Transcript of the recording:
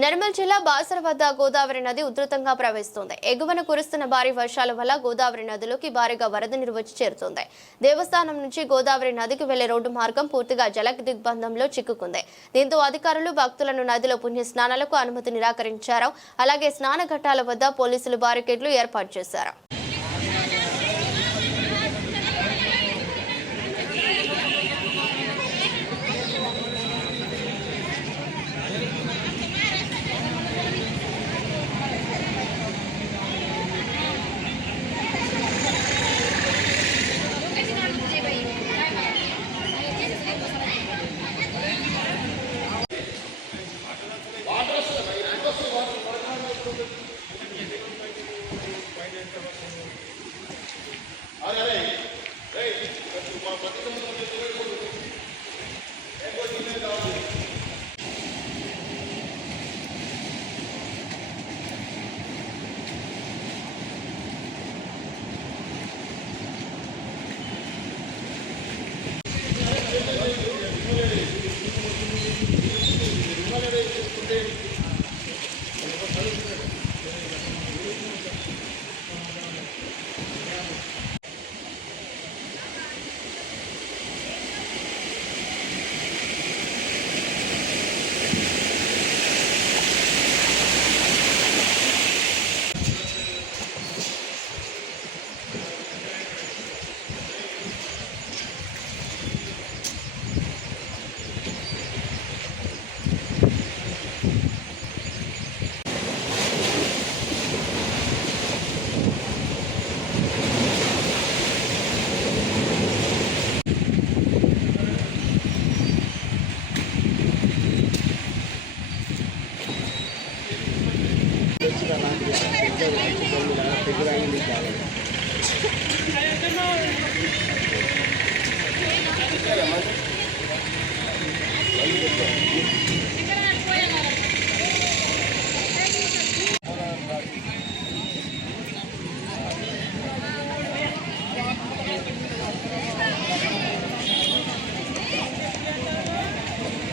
నిర్మల్ జిల్లా బాసర వద్ద గోదావరి నది ఉధృతంగా ప్రవహిస్తుంది. ఎగువన కురుస్తున్న భారీ వర్షాల వల్ల గోదావరి నదిలోకి భారీగా వరద నీరు వచ్చి చేరుతుంది. దేవస్థానం నుంచి గోదావరి నదికి వెళ్లే రోడ్డు మార్గం పూర్తిగా జల దిగ్బంధంలో చిక్కుకుంది. దీంతో అధికారులు భక్తులను నదిలో పుణ్య స్నానాలకు అనుమతి నిరాకరించారు. అలాగే స్నాన ఘట్టాల వద్ద పోలీసులు బారికేడ్లు ఏర్పాటు చేశారు. I don't know.